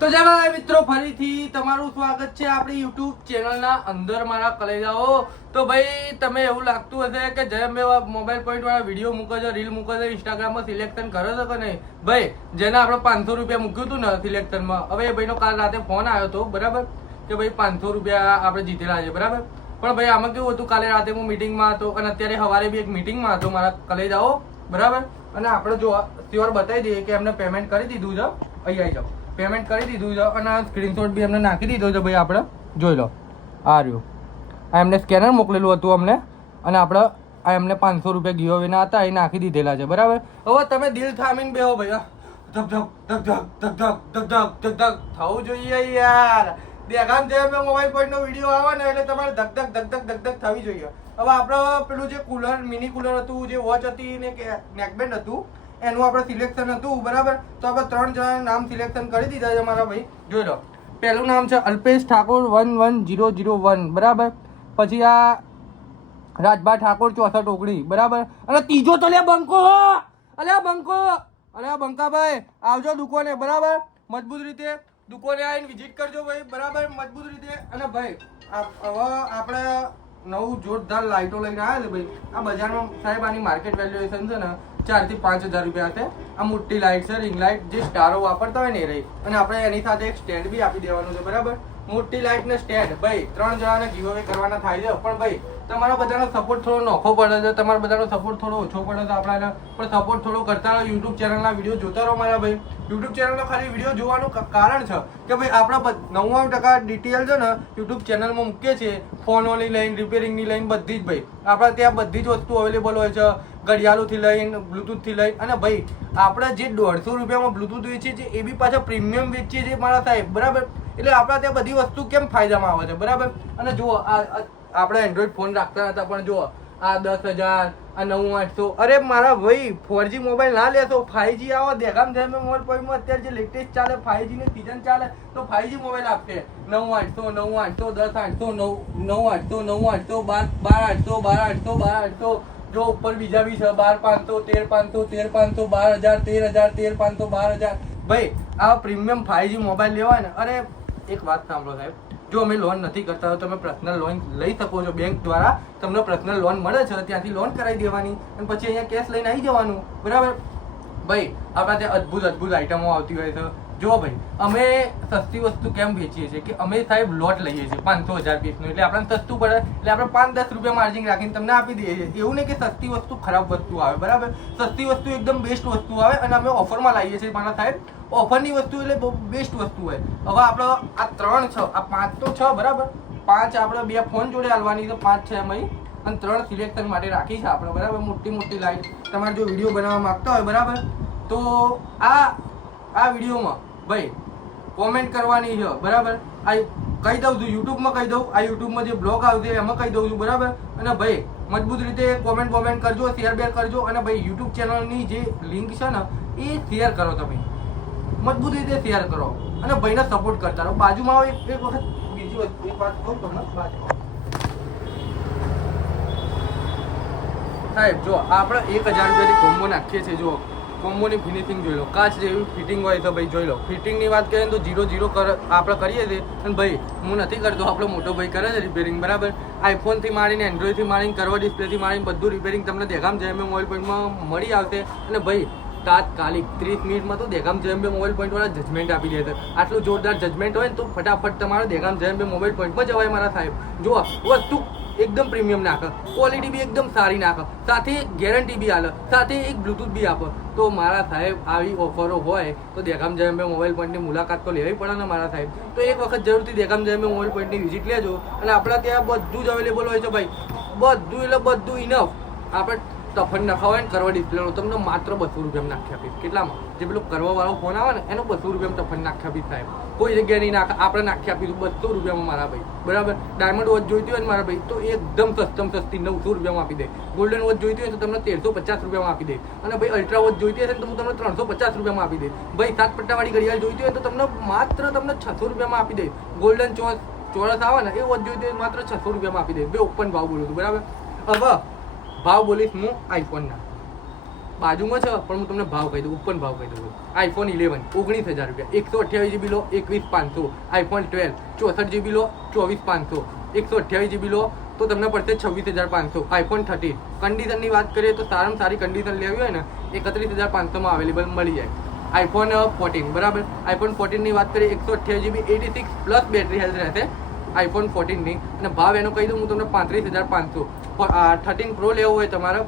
તો જય મિત્રો, ફરીથી તમારું સ્વાગત છે આપણી YouTube ચેનલના અંદર મારા કલેજાઓ. તો ભાઈ તમે એવું લાગતું હશે કે જેમ મોબાઈલ પોઈન્ટ વાળા વિડીયો મૂકે છે, રીલ મૂકે છે, ઇન્સ્ટાગ્રામમાં સિલેક્શન કરે છે કે નહીં. ભાઈ જેને આપણે 500 રૂપિયા મૂક્યું હતું ને સિલેક્શનમાં, હવે એ ભાઈનો કાલ રાતે ફોન આવ્યો હતો, બરાબર, કે ભાઈ 500 રૂપિયા આપણે જીતેલા છે, બરાબર. પણ ભાઈ આમાં કેવું હતું, કાલે રાતે હું મિટિંગમાં હતો અને અત્યારે સવારે બી એક મિટિંગમાં હતો મારા કલેજાઓ, બરાબર. અને આપણે જો શ્યોર બતાવી દઈએ કે એમને પેમેન્ટ કરી દીધું છે, અહીં આવી જાઓ, પેમેન્ટ કરી દીધું છે અને સ્ક્રીનશોટ બી એમને નાખી દીધો છે. ભાઈ આપણે જોઈ લો, આ રહ્યું, આ એમને સ્કેનર મોકલેલું હતું અમને અને આપણે આ એમને 500 રૂપિયા ગીવ અવેના હતા એ નાખી દીધેલા છે, બરાબર. હવે તમે દિલ થામીને બેહો ભાઈ, ધક ધક ધક ધક ધક ધક ધક ધક ધક થવું જોઈએ યાર. દેખામ જેમ મોબાઈલ પોઈન્ટનો વિડીયો આવે ને એટલે તમારે ધક ધક ધક ધક ધક ધક થવી જોઈએ. હવે આપણે પેલું જે કુલર, મિની કુલર હતું, જે વોચ હતી ને નેકબેન્ડ હતું, એનું આપણે સિલેક્શન હતું, બરાબર. તો આપણે 3 જણા નામ સિલેક્શન કરી દીધા છે મારા ભાઈ, જોઈ લો. પહેલું નામ છે અલ્પેશ ઠાકોર 11001, બરાબર. પછી આ રાજભા ઠાકોર 6419, બરાબર. અને ત્રીજો તો લે બંકો, અલ્યા બંકો, અલ્યા બંકાભાઈ આવજો દુકાને, બરાબર. મજબૂત રીતે દુકાને આવીને વિઝિટ કરજો ભાઈ, બરાબર, મજબૂત રીતે. અને ભાઈ હવે આપણે નવું જોરદાર લાઇટો લઈને આવ્યા છે ભાઈ. આ બજારમાં સાહેબ આની માર્કેટ વેલ્યુએશન છે ને 4 થી 5 હજાર રૂપિયા છે. આ મોટી લાઇટ છે, રિંગ લાઇટ, જે સ્ટારો વાપરતા હોય ને એ રહી. અને આપણે એની સાથે એક સ્ટેન્ડ બી આપી દેવાનું છે, બરાબર. મોટી લાઇટ ને સ્ટેન્ડ ભાઈ 3 જણાને ગીવ અવે કરવાના થાય છે. પણ ભાઈ તમારા બધાનો સપોર્ટ થોડો નોખો પડે છે, તમારા બધાનો સપોર્ટ થોડો ઓછો પડે છે આપણા, પણ સપોર્ટ થોડો કરતા રહો. યુટ્યુબ ચેનલના વિડીયો જોતા રહો મારા ભાઈ. યુટ્યુબ ચેનલનો ખાલી વિડીયો જોવાનું કારણ છે કે ભાઈ આપણા 99% ડિટેલ છે ને યુટ્યુબ ચેનલમાં મૂકીએ છીએ, ફોનોની લઈને, રિપેરિંગની લઈને, બધી જ ભાઈ. આપણા ત્યાં બધી જ વસ્તુ અવેલેબલ હોય છે, ઘડિયાળોથી લઈને, બ્લુટૂથથી લઈને. અને ભાઈ આપણે જે 150 રૂપિયામાં બ્લુટૂથ વેચીએ છીએ એ બી પાછા પ્રીમિયમ વેચીએ છીએ મારા સાહેબ, બરાબર. એટલે આપણા ત્યાં બધી વસ્તુ કેમ ફાયદામાં આવે છે, બરાબર. અને જુઓ આપણે એન્ડ્રોઈડ ફોન રાખતા હતા, પણ જુઓ આ 10,000, આ 9,800. અરે મારા ભાઈ 4G મોબાઈલ ના લેશો, 5G આવો. દેખામ છે મોબાઈલ પોઈન્ટમાં અત્યારે જે લેટેસ્ટ ચાલે 5G ની સીઝન ચાલે તો 5G મોબાઈલ આપશે. 9,800, 9,800, 10,800, 9,800, 9,800, 12,800, 12,800. જો ઉપર બીજા બી છે 12,500, 13,500, 13,500, 12,000, 13,000, 13,500, 12,000. ભાઈ આ પ્રીમિયમ 5G મોબાઈલ લેવાય ને, અરે એક વાત સાંભળો સાહેબ, જો અમે લોન નથી કરતા તો તમે પર્સનલ લોન લઈ શકો છો. બેંક દ્વારા તમને પર્સનલ લોન મળે છે, ત્યાંથી લોન કરાવી દેવાની અને પછી અહીંયા કેશ લઈને આવી જવાનું, બરાબર. ભાઈ આપણા ત્યાં અદ્ભુત આઈટમો આવતી હોય છે. જો ભાઈ અમે સસ્તી વસ્તુ કેમ વેચીએ છીએ કે અમે સાહેબ લોટ લઈએ છીએ 500,000 પીસનું, એટલે આપણને સસ્તું પડે, એટલે આપણે 5-10 રૂપિયા માર્જિન રાખીને તમને આપી દઈએ છીએ. એવું નહીં કે સસ્તી વસ્તુ ખરાબ વસ્તુ આવે, બરાબર. સસ્તી વસ્તુ એકદમ બેસ્ટ વસ્તુ આવે અને અમે ઓફરમાં લાવીએ છીએ મારા સાહેબ. ઓફરની વસ્તુ એટલે બહુ બેસ્ટ વસ્તુ હોય. હવે આપણે આ 3 છે, આ 5 તો છે, બરાબર. 5 આપણે 2 ફોન જોડે હાલવાની છે, 5 છે એમાં, અને 3 સિલેક્શન માટે રાખી છે આપણે, બરાબર. મોટી લાઈટ તમારે જો વિડીયો બનાવવા માંગતા હોય, બરાબર, તો આ વિડીયોમાં ભાઈ કોમેન્ટ કરવાની છે, બરાબર. આ કહી દઉં છું, યુટ્યુબમાં કહી દઉં, આ યુટ્યુબમાં જે બ્લોગ આવશે એમાં કહી દઉં છું, બરાબર. અને ભાઈ મજબૂત રીતે કોમેન્ટ કરજો, શેર કરજો. અને ભાઈ યુટ્યુબ ચેનલની જે લિંક છે ને એ શેર કરો, તમે મજબૂત રીતે શેર કરો અને ભાઈને સપોર્ટ કરતા રહો. બાજુમાં એક વખત બીજી એક વાત કહું તમને, સાહેબ જો આપણે 1,000 રૂપિયાની કોમ્બો નાખીએ છીએ. જો કોમ્બોની ફિનિશિંગ જોઈ લો, કાચ જેવી ફિટિંગ હોય તો ભાઈ જોઈ લો. ફિટિંગની વાત કરીએ તો 0-0 આપણે કરીએ છીએ. અને ભાઈ હું નથી કરતો, આપણો મોટો ભાઈ કરે છે રિપેરિંગ, બરાબર. આઈફોનથી માંડીને, એન્ડ્રોઈડથી માંડીને, કરવા ડિસ્પ્લેથી માંડીને બધું રિપેરિંગ તમને દેખામ જેમ મોબાઈલ પોઈન્ટમાં મળી આવશે. અને ભાઈ તાત્કાલિક 30 મિનિટમાં તો દેખામ જેમ મોબાઈલ પોઈન્ટ વાળા જજમેન્ટ આપી દે છે. આટલું જોરદાર જજમેન્ટ હોય ને તો ફટાફટ તમારે દેખામ જેમ મોબાઈલ પોઈન્ટમાં જવાય મારા સાહેબ. જુઓ વસ્તુ એકદમ પ્રીમિયમ નાખે, ક્વોલિટી બી એકદમ સારી નાખે, સાથે ગેરંટી બી આલે, સાથે એક બ્લુટૂથ બી આપે. તો મારા સાહેબ આવી ઓફરો હોય તો દેખામ જેમ મોબાઈલ પોઈન્ટની મુલાકાત તો લેવી પડે ને મારા સાહેબ. તો એક વખત જરૂરથી દેખામ જેમ મોબાઈલ પોઈન્ટની વિઝિટ લેજો. અને આપણા ત્યાં બધું જ અવેલેબલ હોય છે ભાઈ, બધું એટલે બધું ઇનફ. આપણે તફન નખાવે ને કરવા ડિસ્પ્લેનો તમને માત્ર 200 રૂપિયામાં નાખી આપીશ. કેટલામાં? જે પેલો કરવા વાળો ફોન આવે ને એનો 200 રૂપિયામાં તફન નાખી આપીશ સાહેબ. કોઈ જગ્યાએ નહીં નાખે, આપણે નાખી આપીશું 200 રૂપિયામાં મારા ભાઈ, બરાબર. ડાયમંડ વોચ જોઈતી હોય ને મારા ભાઈ તો એકદમ સસ્તી 900 રૂપિયામાં આપી દે. ગોલ્ડન વોચ જોઈતી હોય તો તમને 1350 રૂપિયામાં આપી દે. અને ભાઈ અલ્ટ્રા વોચ જોઈતી હશે ને તો હું તમને 350 રૂપિયામાં આપી દે. ભાઈ 7 પટ્ટાવાળી ઘડિયાળ જોઈતી હોય તો તમને માત્ર 600 રૂપિયામાં આપી દે. ગોલ્ડન ચોરસ આવે ને એ વોચ જોઈતી હોય માત્ર 600 રૂપિયામાં આપી દે. બે ઓપન ભાવ બોલું છું, બરાબર. હવે ભાવ બોલીશ હું આઈફોનના. બાજુમાં છે પણ હું તમને ભાવ કહી દઉં, ઓપન ભાવ કહી દઉં. આઈફોન 11 19,000 રૂપિયા, 128 GB લો 21,500. આઈફોન 12 64 GB લો 24,500. 128 GB લો તો તમને પડશે 26,500. આઈફોન 13 કન્ડિશનની વાત કરીએ તો સારામાં સારી કન્ડિશન લેવી હોય ને 31,500 માં અવેલેબલ મળી જાય. આઈફોન 14 બરાબર. આઈફોન 14 ની વાત કરીએ 128 GB 86 પ્લસ બેટરી હેલ્થ રહેશે આઈફોન 14 ની, અને ભાવ એનો કહી દઉં હું તમને 35,500. 13 પ્રો લેવો હોય તમારે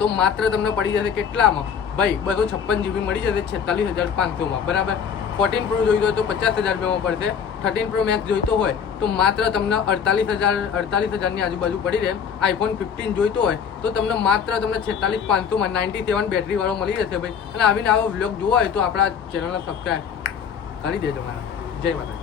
તો માત્ર તમને પડી જશે કેટલામાં ભાઈ 256 GB મળી જશે 46,500 માં બરાબર. 14 પ્રો જોઈતો હોય તો 50,000 રૂપિયામાં પડશે. 13 પ્રો મેક્સ જોઈતો હોય તો માત્ર તમને 48,000 ની આજુબાજુ પડી રહે. આઈફોન 15 જોઈતો હોય તો તમને માત્ર 46,500 માં 97 બેટરી વાળો મળી જશે ભાઈ. અને આવીને આવો વ્લોગ જોવો હોય તો આપણા ચેનલને સબસ્ક્રાઈબ કરી દેજો મારા. જય માતા.